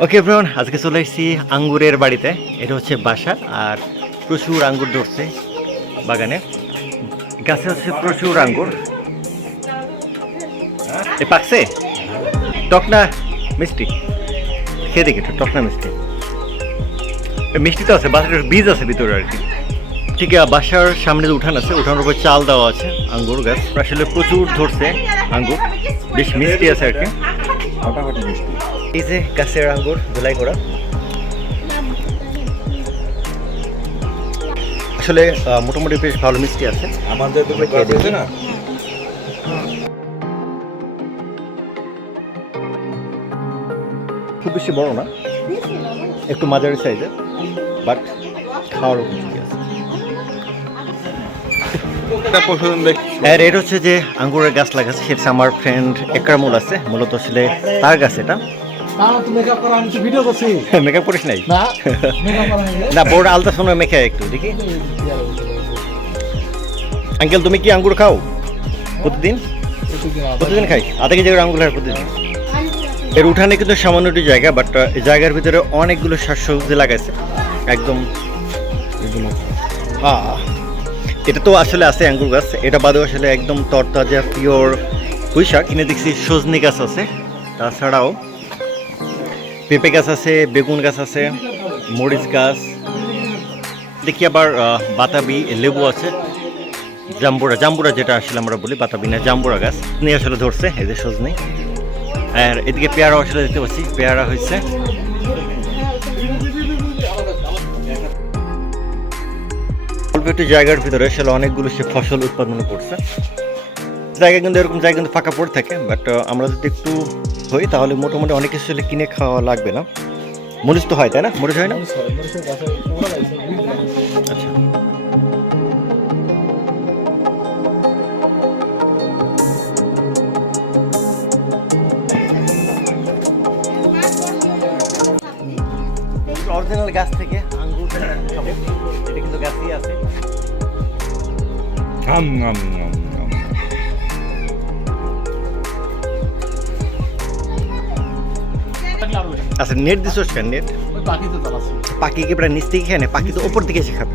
ওকে ব্রন আজকে চলে এসেছি আঙ্গুরের বাড়িতে। এটা হচ্ছে বাসা আর প্রচুর আঙ্গুর ধরছে বাগানে। গাছে হচ্ছে প্রচুর আঙ্গুর। এ, পাকছে? টকনা মিষ্টি? খেয়ে দেখি টকনা মিষ্টি? মিষ্টি তো আছে, বাসার বীজ আছে ভিতরে আর কি। ঠিক বাসার সামনে যে উঠান আছে উঠানের উপর চাল দেওয়া আছে আঙ্গুর গাছ। আসলে প্রচুর ধরছে আঙ্গুর বেশ মিষ্টি আছে আর কি। এই যে গাছের আঙ্গুর ধুলাই করা। আসলে মোটামুটি বেশ ভালো মিষ্টি আছে। আমাদের দুটো গাছ না? খুব বেশি বড় না একটু মাঝারি সাইজের বাট খাওয়ার উপযোগী আর এটা হচ্ছে যে আঙ্গুরের গাছ লাগাচ্ছে সেটা আমার ফ্রেন্ড একরামুল আছে মূলত আসলে তার গাছ এটা। মেকআপ করা আমি তো ভিডিও করছি। মেকআপ করিস নাই? না বড় আলতা শোনো মেখে একটু দেখি। আঙ্কেল তুমি কি আঙ্গুর খাও? প্রতিদিন? প্রতিদিন খাই। আধা কেজি আঙ্গুর খাই প্রতিদিন। এর উঠানে কিন্তু সামান্য একটু জায়গা বাট জায়গার ভিতরে অনেকগুলো শাকসবজি লাগাইছে। একদম আহ, এটা তো আসলে আছে আঙ্গুর গাছ। এটা বাদেও আসলে একদম তরতাজা পিওর পুঁই শাক। দেখছি সজনি গাছ আছে। তাছাড়াও পেঁপে গাছ আছে, বেগুন গাছ আছে, মরিচ গাছ। দেখি আবার বাতাবি, লেবু আছে। জাম্বুরা জাম্বুরা যেটা আসলে আমরা বলি, বাতাবি না, জাম্বুরা গাছ। নিয়ে আসলে ধরছে, এই যে সজনি। আর এদিকে পেয়ারা আসলে দেখতে পাচ্ছি, পেয়ারা হয়েছে। অল্প একটু জায়গার ভিতরে আসলে অনেকগুলো সে ফসল উৎপাদন করছে। জায়গা কিন্তু এরকম জায়গা কিন্তু ফাঁকা পড়ে থাকে বাট আমরা যদি একটু হই তাহলে মোটামুটি অনেক কিছু আসলে কিনে খাওয়া লাগবে না। মরিচ তো হয় তাই না? মরিচ হয় না? আচ্ছা। অরিজিনাল গাছ থেকে গাছই আছে। আম আম আম আচ্ছা নেট দিছোস কেন? নেট। পাখি কি প্রায় নিচ থেকে খায় না পাখি তো ওপর থেকে এসে খাবে।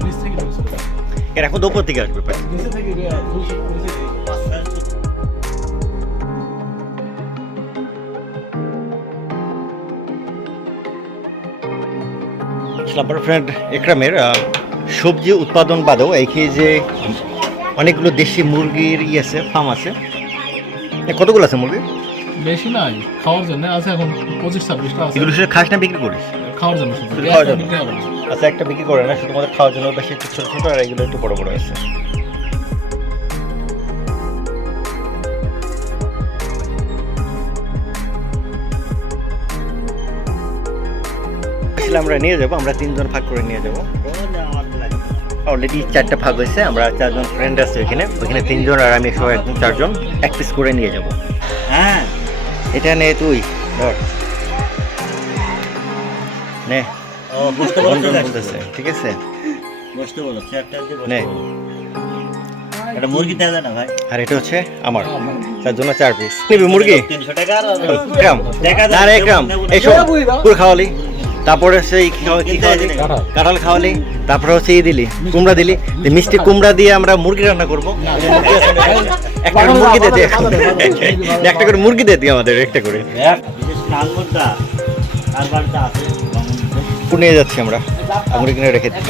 এর এখন তো ওপর থেকে আসবে পাখি আমার ফ্রেন্ড একরামের সবজি উৎপাদন বাদেও এইখানে যে অনেকগুলো দেশি মুরগির ই আছে ফার্ম আছে। কতগুলো আছে মুরগি? বেশি নাই খাওয়ার জন্য আছে এখন পঁচিশ ছাব্বিশটা আছে। এগুলো শুধু খাস না বিক্রি করিস? খাওয়ার জন্য খাওয়ার জন্য? আচ্ছা একটা বিক্রি করে না শুধুমাত্র খাওয়ার জন্য বেশি একটু ছোটো ছোটো আর এগুলো একটু বড় বড় আছে। আমরা নিয়ে যাব আমরা তিনজন ভাগ করে নিয়ে যাব। অলরেডি চারটা ভাগ হয়েছে আমরা চারজন ফ্রেন্ড আছে ওইখানে ওইখানে তিনজন আর আমি সহ একজন চারজন এক পিস করে নিয়ে যাব। হ্যাঁ। এটা নে তুই ধর। নে। বন্ধন বলতেছে ঠিক আছে? বসতে বলেছে একটা দিয়ে নে। এটা মুরগি দেওয়া না ভাই? আর এটা হচ্ছে আমার। তার জন্য চার পিস নিবি মুরগি? তিনশো টাকা গ্রাম দেখা গ্রাম এইসব পুরো খাওয়ালি তারপরে সেই খাওয়া- কি খাওয়ালি কাঁঠাল। খাওয়ালি তারপরে হচ্ছে ই দিলি কুমড়া দিলি। মিষ্টি কুমড়া দিয়ে আমরা মুরগি রান্না করব। একটা করে মুরগি দে দে। একটা করে মুরগি দে দিয়ে আমাদের একটা করে। নিয়ে যাচ্ছি আমরা। আঙুরি কিনে রেখে দিই